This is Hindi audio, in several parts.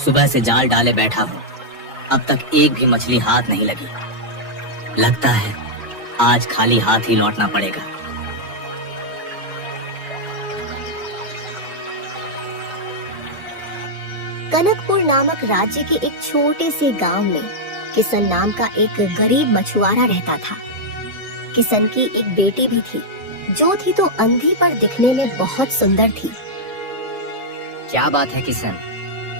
सुबह से जाल डाले बैठा हूँ, अब तक एक भी मछली हाथ नहीं लगी। लगता है आज खाली हाथ ही लौटना पड़ेगा। कनकपुर नामक राज्य के एक छोटे से गांव में किशन नाम का एक गरीब मछुआरा रहता था। किशन की एक बेटी भी थी, जो थी तो अंधी पर दिखने में बहुत सुंदर थी। क्या बात है किशन,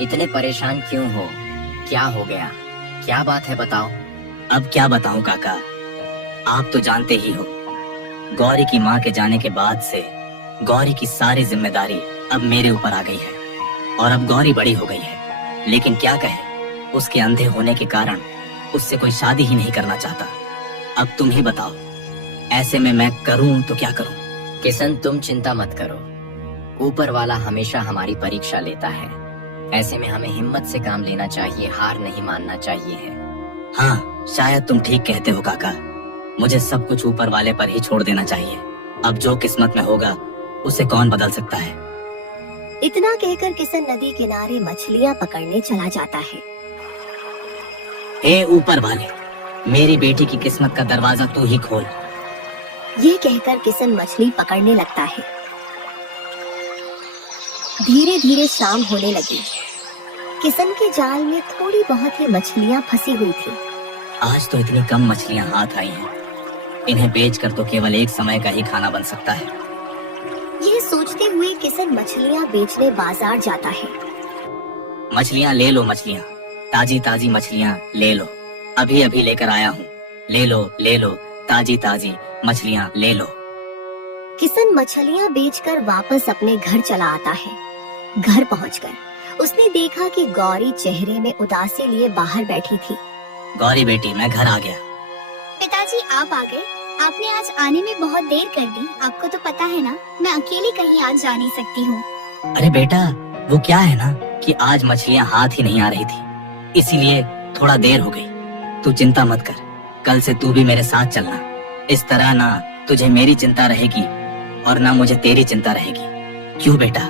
इतने परेशान क्यों हो? क्या हो गया? क्या बात है बताओ। अब क्या बताऊं काका, आप तो जानते ही हो, गौरी की माँ के जाने के बाद से गौरी की सारी जिम्मेदारी अब मेरे ऊपर आ गई है। और अब गौरी बड़ी हो गई है, लेकिन क्या कहे, उसके अंधे होने के कारण उससे कोई शादी ही नहीं करना चाहता। अब तुम ही बताओ, ऐसे में मैं करूं तो क्या करूं? किशन तुम चिंता मत करो, ऊपर वाला हमेशा हमारी परीक्षा लेता है। ऐसे में हमें हिम्मत से काम लेना चाहिए, हार नहीं मानना चाहिए है। हाँ, शायद तुम ठीक कहते हो काका, मुझे सब कुछ ऊपर वाले पर ही छोड़ देना चाहिए। अब जो किस्मत में होगा उसे कौन बदल सकता है। इतना कहकर किशन नदी किनारे मछलियां पकड़ने चला जाता है। हे ऊपर वाले, मेरी बेटी की किस्मत का दरवाजा तू ही खोल। ये कहकर किशन मछली पकड़ने लगता है। धीरे धीरे शाम होने लगी। किशन के जाल में थोड़ी बहुत ही मछलियां फंसी हुई थी। आज तो इतनी कम मछलियां हाथ आई हैं, इन्हें बेचकर तो केवल एक समय का ही खाना बन सकता है। ये सोचते हुए किशन मछलियां बेचने बाजार जाता है। मछलियां ले लो, मछलियां, ताजी ताजी मछलियां ले लो, अभी अभी लेकर आया हूँ। ले लो, ताजी ताजी मछलियां ले लो। किशन मछलियां बेचकर वापस अपने घर चला आता है। घर पहुंचकर उसने देखा कि गौरी चेहरे में उदासी लिए बाहर बैठी थी। गौरी बेटी, मैं घर आ गया। पिताजी आप आ गए? आपने आज आने में बहुत देर कर दी। आपको तो पता है ना, मैं अकेली कहीं आज जा नहीं सकती हूँ। अरे बेटा, वो क्या है ना कि आज मछलियां हाथ ही नहीं आ रही थी, इसीलिए थोड़ा देर हो गई। तू चिंता मत कर, कल से तू भी मेरे साथ चलना। इस तरह ना तुझे मेरी चिंता रहेगी और ना मुझे तेरी चिंता रहेगी। क्यों बेटा?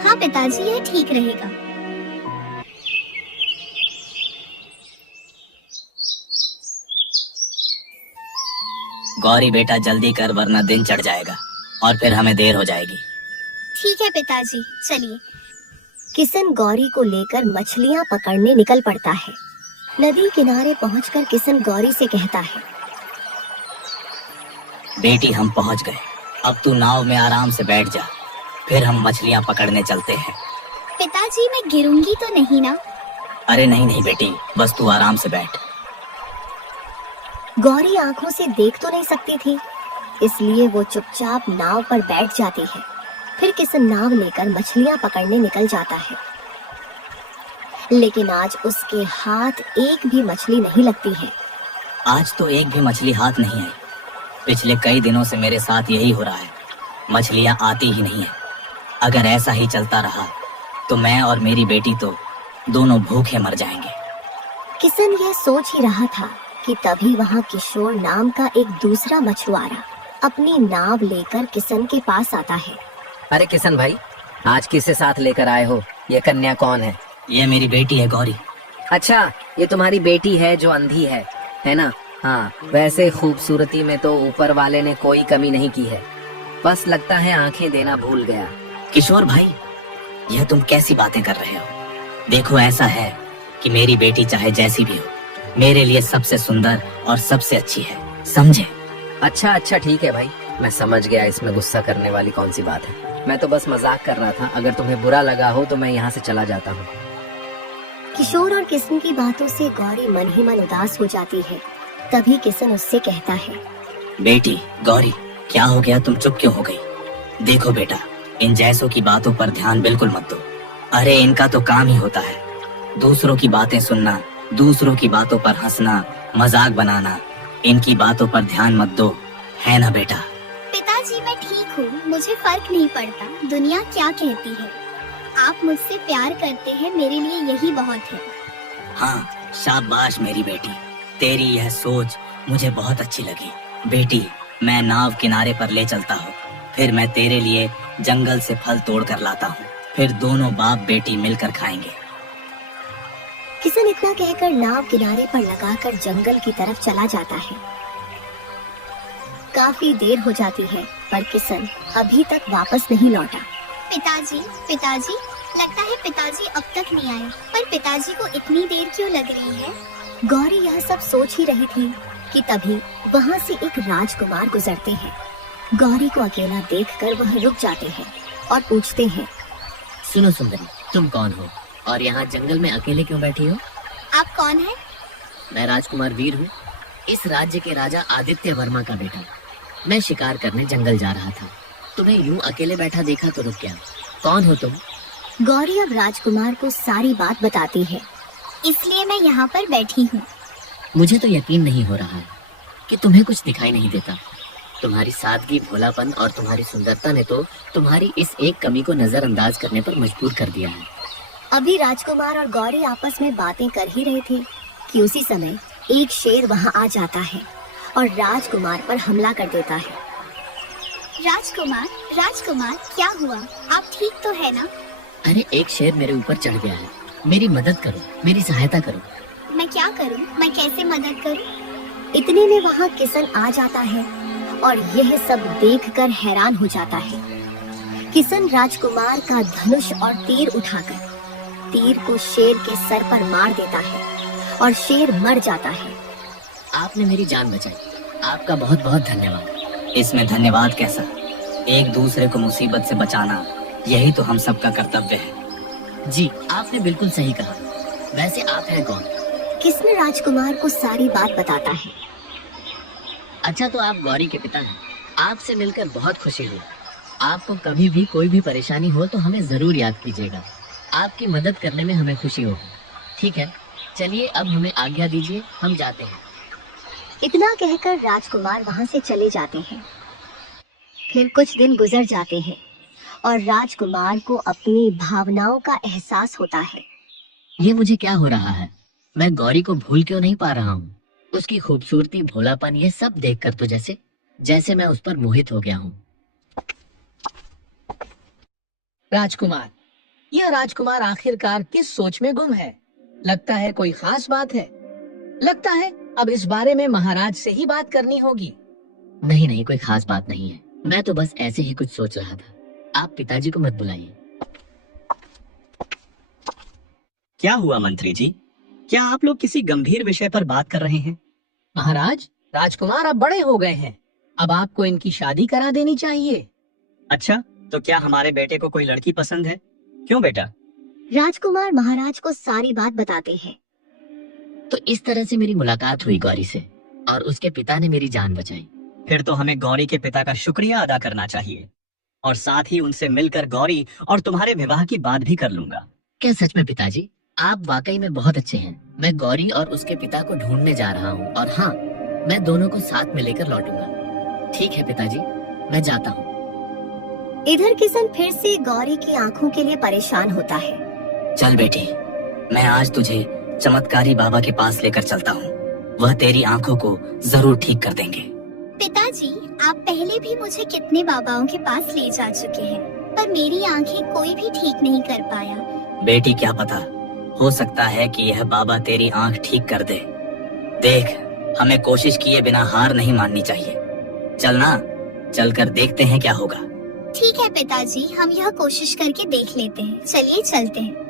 हाँ पिताजी, यह ठीक रहेगा। गौरी बेटा, जल्दी कर वरना दिन चढ़ जाएगा और फिर हमें देर हो जाएगी। ठीक है पिताजी, चलिए। किशन गौरी को लेकर मछलियां पकड़ने निकल पड़ता है। नदी किनारे पहुंचकर किशन गौरी से कहता है, बेटी हम पहुंच गए, अब तू नाव में आराम से बैठ जा, फिर हम मछलियां पकड़ने चलते हैं। पिताजी मैं गिरूंगी तो नहीं ना? अरे नहीं बेटी, बस तू आराम से बैठ। गौरी आंखों से देख तो नहीं सकती थी, इसलिए वो चुपचाप नाव पर बैठ जाती है। फिर किशन नाव लेकर मछलियां पकड़ने निकल जाता है, लेकिन आज उसके हाथ एक भी मछली नहीं लगती है। आज तो एक भी मछली हाथ नहीं आई। पिछले कई दिनों से मेरे साथ यही हो रहा है, मछलियां आती ही नहीं है। अगर ऐसा ही चलता रहा तो मैं और मेरी बेटी तो दोनों भूखे मर जाएंगे। किशन यह सोच ही रहा था कि तभी वहाँ किशोर नाम का एक दूसरा मछुआरा अपनी नाव लेकर किशन के पास आता है। अरे किशन भाई, आज किसे साथ लेकर आए हो? ये कन्या कौन है? ये मेरी बेटी है गौरी। अच्छा, ये तुम्हारी बेटी है जो अंधी है ना? हाँ, वैसे खूबसूरती में तो ऊपर वाले ने कोई कमी नहीं की है, बस लगता है आंखें देना भूल गया। किशोर भाई, यह तुम कैसी बातें कर रहे हो? देखो, ऐसा है कि मेरी बेटी चाहे जैसी भी हो, मेरे लिए सबसे सुंदर और सबसे अच्छी है, समझे? अच्छा ठीक है भाई, मैं समझ गया, इसमें गुस्सा करने वाली कौन सी बात है। मैं तो बस मजाक कर रहा था, अगर तुम्हें बुरा लगा हो तो मैं यहाँ से चला जाता हूँ। किशोर और किशन की बातों से गौरी मन ही मन उदास हो जाती है। तभी किशन उससे कहता है, बेटी गौरी, क्या हो गया, तुम चुप क्यों हो गई? देखो बेटा, इन जैसों की बातों पर ध्यान बिल्कुल मत दो। अरे इनका तो काम ही होता है दूसरों की बातें सुनना, दूसरों की बातों पर हंसना, मजाक बनाना। इनकी बातों पर ध्यान मत दो, है ना बेटा? पिताजी मैं ठीक हूँ, मुझे फर्क नहीं पड़ता दुनिया क्या कहती है। आप मुझसे प्यार करते हैं, मेरे लिए यही बहुत है। हाँ, शाबाश मेरी बेटी, तेरी यह सोच मुझे बहुत अच्छी लगी। बेटी, मैं नाव किनारे पर ले चलता हूँ, फिर मैं तेरे लिए जंगल से फल तोड़ कर लाता हूँ, फिर दोनों बाप बेटी मिलकर खाएंगे। किसन इतना कहकर नाव किनारे पर लगाकर जंगल की तरफ चला जाता है। काफी देर हो जाती है पर किसन अभी तक वापस नहीं लौटा। पिताजी, पिताजी, लगता है पिताजी अब तक नहीं आए। पर पिताजी को इतनी देर क्यों लग रही है? गौरी यह सब सोच ही रही थी कि तभी वहाँ से एक राजकुमार गुजरते हैं। गौरी को अकेला देखकर वह रुक जाते हैं और पूछते हैं, सुनो सुंदरी, तुम कौन हो और यहाँ जंगल में अकेले क्यों बैठी हो? आप कौन हैं? मैं राजकुमार वीर हूँ, इस राज्य के राजा आदित्य वर्मा का बेटा। मैं शिकार करने जंगल जा रहा था, तुम्हें यूं अकेले बैठा देखा तो रुक गया। कौन हो तुम? गौरी अब राजकुमार को सारी बात बताती है। इसलिए मैं यहाँ पर बैठी हूँ। मुझे तो यकीन नहीं हो रहा है कि तुम्हें कुछ दिखाई नहीं देता। तुम्हारी सादगी, भोलापन और तुम्हारी सुंदरता ने तो तुम्हारी इस एक कमी को नजरअंदाज करने पर मजबूर कर दिया है। अभी राजकुमार और गौरी आपस में बातें कर ही रहे थे कि उसी समय एक शेर वहाँ आ जाता है और राजकुमार पर हमला कर देता है। राजकुमार, राजकुमार, क्या हुआ? आप ठीक तो है ना? अरे एक शेर मेरे ऊपर चढ़ गया है, मेरी मदद करो, मेरी सहायता करो। मैं क्या करूँ? मैं कैसे मदद करूँ? इतने में वहाँ किसन आ जाता है और यह सब देखकर हैरान हो जाता है। किसन राजकुमार का धनुष और तीर उठाकर तीर को शेर के सर पर मार देता है और शेर मर जाता है। आपने मेरी जान बचाई, आपका बहुत बहुत धन्यवाद। इसमें धन्यवाद कैसा? एक दूसरे को मुसीबत से बचाना यही तो हम सबका कर्तव्य है। जी, आपने बिल्कुल सही कहा। वैसे आप हैं कौन? किसन राजकुमार को सारी बात बताता है। अच्छा, तो आप गौरी के पिता हैं। आपसे मिलकर बहुत खुशी हुई। आपको कभी भी कोई भी परेशानी हो तो हमें जरूर याद कीजिएगा। आपकी मदद करने में हमें खुशी होगी। ठीक है, चलिए अब हमें आज्ञा दीजिए, हम जाते हैं। इतना कहकर राजकुमार वहाँ से चले जाते हैं। फिर कुछ दिन गुजर जाते हैं और राजकुमार को अपनी भावनाओं का एहसास होता है। ये मुझे क्या हो रहा है? मैं गौरी को भूल क्यों नहीं पा रहा हूँ? उसकी खूबसूरती, भोलापन, ये सब देखकर तो जैसे मैं उस पर मोहित हो गया हूँ। राजकुमार, यह राजकुमार आखिरकार किस सोच में गुम है? लगता है कोई खास बात है। लगता है अब इस बारे में महाराज से ही बात करनी होगी। नहीं, कोई खास बात नहीं है। मैं तो बस ऐसे ही कुछ सोच रहा था। आप पिताजी को मत बुलाइए। क्या हुआ मंत्री जी? क्या आप लोग किसी गंभीर विषय पर बात कर रहे हैं? महाराज, राजकुमार अब बड़े हो गए हैं। अब आपको इनकी शादी करा देनी चाहिए। अच्छा, तो क्या हमारे बेटे को कोई लड़की पसंद है? क्यों बेटा? राजकुमार महाराज को सारी बात बताते हैं। तो इस तरह से मेरी मुलाकात हुई गौरी से और उसके पिता ने मेरी जान बचाई। फिर तो हमें गौरी के पिता का शुक्रिया अदा करना चाहिए और साथ ही उनसे मिलकर गौरी और तुम्हारे विवाह की बात भी कर लूंगा। क्या सच में पिताजी? आप वाकई में बहुत अच्छे हैं। मैं गौरी और उसके पिता को ढूंढने जा रहा हूँ और हाँ, मैं दोनों को साथ में लेकर लौटूंगा। ठीक है पिताजी, मैं जाता हूँ। इधर किसन फिर से गौरी की आंखों के लिए परेशान होता है। चल बेटी, मैं आज तुझे चमत्कारी बाबा के पास लेकर चलता हूँ। वह तेरी आंखों को जरूर ठीक कर देंगे। पिताजी, आप पहले भी मुझे कितने बाबाओं के पास ले जा चुके हैं, पर मेरी आंखें कोई भी ठीक नहीं कर पाया। बेटी, क्या पता, हो सकता है कि यह बाबा तेरी आंख ठीक कर दे। देख, हमें कोशिश किए बिना हार नहीं माननी चाहिए। चलना, चलकर देखते हैं क्या होगा। ठीक है पिताजी, हम यह कोशिश करके देख लेते हैं। चलिए चलते हैं।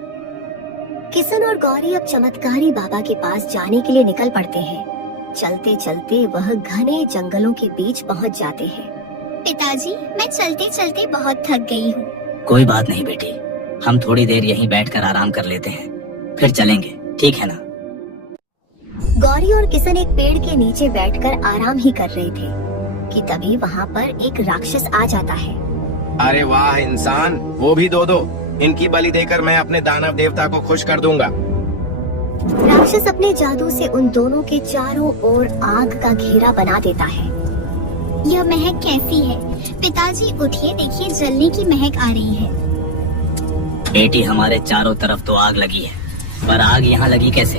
किसन और गौरी अब चमत्कारी बाबा के पास जाने के लिए निकल पड़ते हैं। चलते चलते वह घने जंगलों के बीच पहुंच जाते हैं। पिताजी, मैं चलते चलते बहुत थक गई हूँ। कोई बात नहीं बेटी, हम थोड़ी देर यहीं बैठकर आराम कर लेते हैं, फिर चलेंगे, ठीक है ना? गौरी और किसन एक पेड़ के नीचे बैठकर आराम ही कर रहे थे कि तभी वहाँ पर एक राक्षस आ जाता है। अरे वाह इंसान, वो भी दो। इनकी बलि देकर मैं अपने दानव देवता को खुश कर दूंगा। राक्षस अपने जादू से उन दोनों के चारों ओर आग का घेरा बना देता है। यह महक कैसी है? पिताजी उठिए, देखिए जलने की महक आ रही है। बेटी, हमारे चारों तरफ तो आग लगी है, पर आग यहाँ लगी कैसे?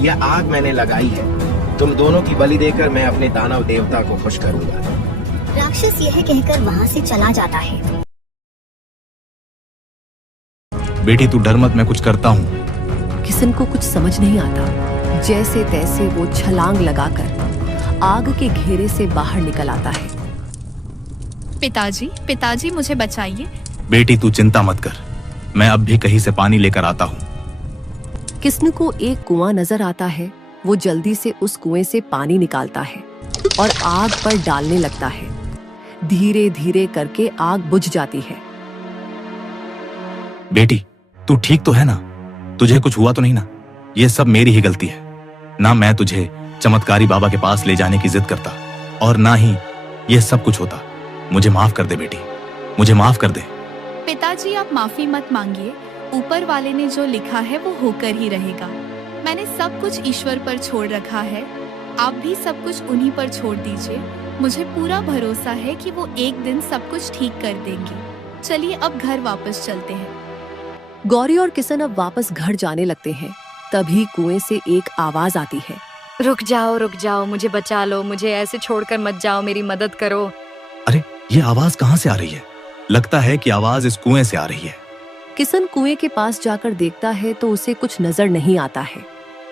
यह आग मैंने लगाई है। तुम दोनों की बलि देकर मैं अपने दानव देवता को खुश करूंगा। राक्षस यह कहकर वहाँ से चला जाता है। बेटी तू डर मत, मैं कुछ करता हूँ। किसन किशन को कुछ समझ नहीं आता। जैसे तैसे वो छलांग लगाकर आग के घेरे से बाहर निकल आता है। पिताजी, पिताजी मुझे बचाइए। बेटी तू चिंता मत कर, मैं अब भी कहीं से पानी लेकर आता हूँ। किशन को एक कुआं नजर आता है। वो जल्दी से उस कुएं से पानी निकालता है और आग पर डालने लगता है। धीरे धीरे करके आग बुझ जाती है। बेटी तू ठीक तो है ना? तुझे कुछ हुआ तो नहीं ना? ये सब मेरी ही गलती है ना, मैं तुझे चमत्कारी बाबा के पास ले जाने की जिद करता और ना ही ये सब कुछ होता। मुझे माफ कर दे बेटी, मुझे माफ कर दे। पिताजी आप माफी मत मांगिए, ऊपर वाले ने जो लिखा है वो होकर ही रहेगा। मैंने सब कुछ ईश्वर पर छोड़ रखा है, आप भी सब कुछ उन्हीं पर छोड़ दीजिए। मुझे पूरा भरोसा है कि वो एक दिन सब कुछ ठीक कर देंगे। चलिए अब घर वापस चलते हैं। गौरी और किशन अब वापस घर जाने लगते हैं। तभी कुएं से एक आवाज आती है। रुक जाओ, मुझे बचा लो, मुझे ऐसे छोड़कर मत जाओ, मेरी मदद करो। अरे ये आवाज कहाँ से आ रही है? लगता है कि आवाज इस कुएं से आ रही है। किशन कुएं के पास जाकर देखता है तो उसे कुछ नजर नहीं आता है।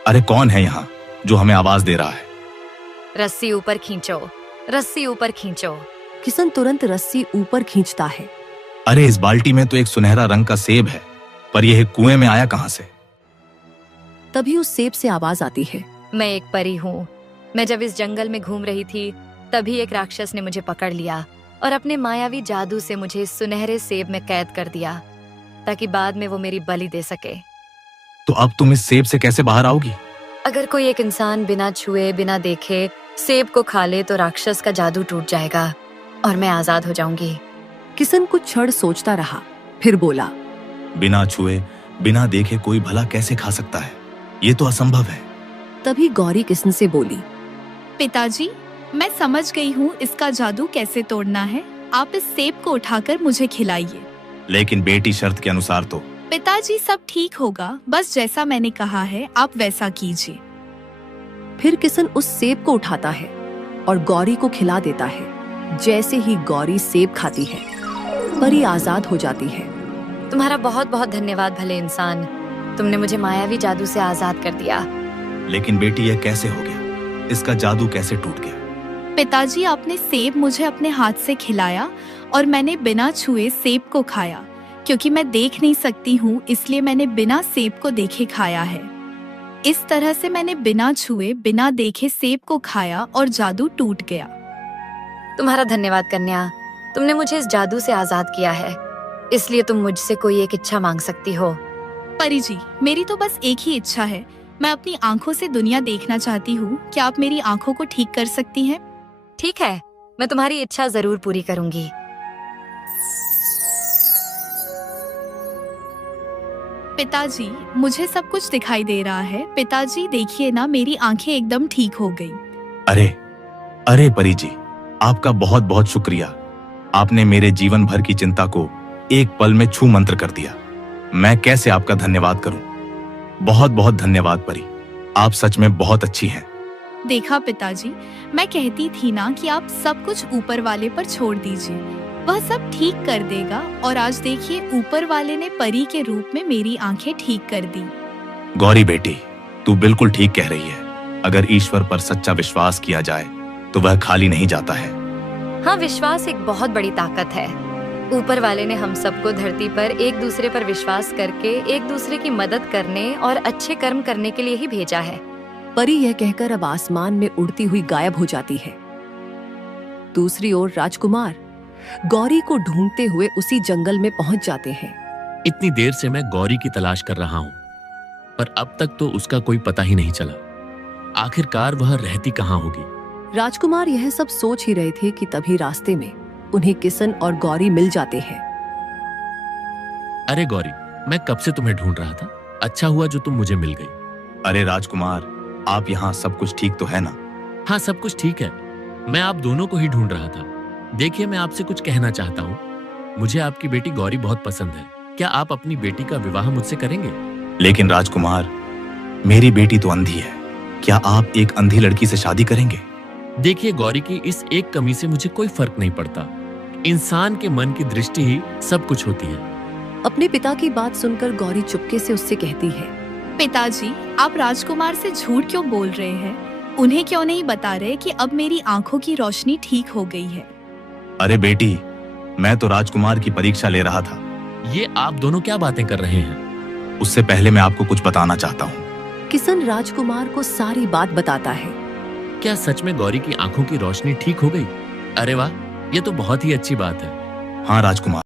अरे कौन है यहाँ जो हमें आवाज दे रहा है? रस्सी ऊपर खींचो, रस्सी ऊपर खींचो। किशन तुरंत रस्सी ऊपर खींचता है। अरे इस बाल्टी में तो एक सुनहरा रंग का सेब है, पर यह कुएं में आया कहाँ से? तभी उस सेब से आवाज आती है। मैं एक परी हूँ। मैं जब इस जंगल में घूम रही थी तभी एक राक्षस ने मुझे पकड़ लिया और अपने मायावी जादू से मुझे इस सुनहरे सेब में कैद कर दिया ताकि बाद में वो मेरी बलि दे सके। तो अब तुम इस सेब से कैसे बाहर आओगी? अगर कोई एक इंसान बिना छुए बिना देखे सेब को खा ले तो राक्षस का जादू टूट जाएगा और मैं आजाद हो जाऊंगी। किशन कुछ क्षण सोचता रहा, फिर बोला, बिना छुए बिना देखे कोई भला कैसे खा सकता है? ये तो असंभव है। तभी गौरी किशन से बोली, पिताजी मैं समझ गई हूँ इसका जादू कैसे तोड़ना है। आप इस सेब को उठाकर मुझे खिलाइए। लेकिन बेटी शर्त के अनुसार तो। पिताजी सब ठीक होगा, बस जैसा मैंने कहा है आप वैसा कीजिए। फिर किशन उस सेब को उठाता है और गौरी को खिला देता है। जैसे ही गौरी सेब खाती है, परी आजाद हो जाती है। तुम्हारा बहुत बहुत धन्यवाद भले इंसान, तुमने मुझे मायावी जादू से आजाद कर दिया। लेकिन बेटी यह कैसे हो गया? इसका जादू कैसे टूट गया? पिताजी आपने सेब मुझे अपने हाथ से खिलाया और मैंने बिना छुए सेब को खाया। क्योंकि मैं देख नहीं सकती हूँ इसलिए मैंने बिना सेब को देखे खाया है। इस तरह से मैंने बिना छुए बिना देखे सेब को खाया और जादू टूट गया। तुम्हारा धन्यवाद कन्या, तुमने मुझे इस जादू से आजाद किया है, इसलिए तुम मुझसे कोई एक इच्छा मांग सकती हो। परी जी मेरी तो बस एक ही इच्छा है, मैं अपनी आंखों से दुनिया देखना चाहती हूँ। क्या आप मेरी आंखों को ठीक कर सकती हैं? ठीक है, मैं तुम्हारी इच्छा जरूर पूरी करूंगी। पिताजी मुझे सब कुछ दिखाई दे रहा है। पिताजी देखिए ना, मेरी आंखें एकदम ठीक हो गई। अरे अरे परी जी, आपका बहुत बहुत शुक्रिया। आपने मेरे जीवन भर की चिंता को एक पल में छू मंत्र कर दिया। मैं कैसे आपका धन्यवाद करूं? बहुत बहुत धन्यवाद परी, आप सच में बहुत अच्छी हैं। देखा पिताजी, मैं कहती थी ना कि आप सब कुछ ऊपर वाले पर छोड़ दीजिए, वह सब ठीक कर देगा। और आज देखिए ऊपर वाले ने परी के रूप में मेरी आंखें ठीक कर दी। गौरी बेटी, तू बिल्कुल ठीक कह रही है। अगर ईश्वर पर सच्चा विश्वास किया जाए तो वह खाली नहीं जाता है। हाँ, विश्वास एक बहुत बड़ी ताकत है। ऊपर वाले ने हम सबको धरती पर एक दूसरे पर विश्वास करके एक दूसरे की मदद करने और अच्छे कर्म करने के लिए ही भेजा है। परी यह कहकर अब आसमान में उड़ती हुई गायब हो जाती है। दूसरी ओर राजकुमार गौरी को ढूंढते हुए उसी जंगल में पहुंच जाते हैं। इतनी देर से मैं गौरी की तलाश कर रहा हूँ, पर अब तक तो उसका कोई पता ही नहीं चला। आखिरकार वह रहती कहाँ होगी? राजकुमार यह सब सोच ही रहे थे कि तभी रास्ते में उन्हें किशन और गौरी मिल जाते हैं। अरे गौरी, मैं कब से तुम्हें ढूंढ रहा था। अच्छा हुआ जो तुम मुझे मिल गई। अरे राजकुमार, आप यहाँ सब कुछ ठीक तो है ना? हाँ, सब कुछ ठीक है। मैं आप दोनों को ही ढूंढ रहा था। देखिए, मैं आपसे कुछ कहना चाहता हूँ। मुझे आपकी बेटी गौरी बहुत पसंद है। क्या आप अपनी बेटी का विवाह मुझसे करेंगे? लेकिन राजकुमार, मेरी बेटी तो अंधी है। क्या आप एक अंधी लड़की से शादी करेंगे? देखिए गौरी की इस एक कमी से मुझे कोई फर्क नहीं पड़ता। इंसान के मन की दृष्टि ही सब कुछ होती है। अपने पिता की बात सुनकर गौरी चुपके से उससे कहती है, पिताजी, आप राजकुमार से झूठ क्यों बोल रहे हैं? उन्हें क्यों नहीं बता रहे कि अब मेरी आंखों की रोशनी ठीक हो गई है? अरे बेटी, मैं तो राजकुमार की परीक्षा ले रहा था। ये आप दोनों क्या बातें कर रहे हैं? उससे पहले मैं आपको कुछ बताना चाहता हूँ। किशन राजकुमार को सारी बात बताता है। क्या सच में गौरी की आंखों की रोशनी ठीक हो गई? अरे वाह, ये तो बहुत ही अच्छी बात है। हाँ राजकुमार,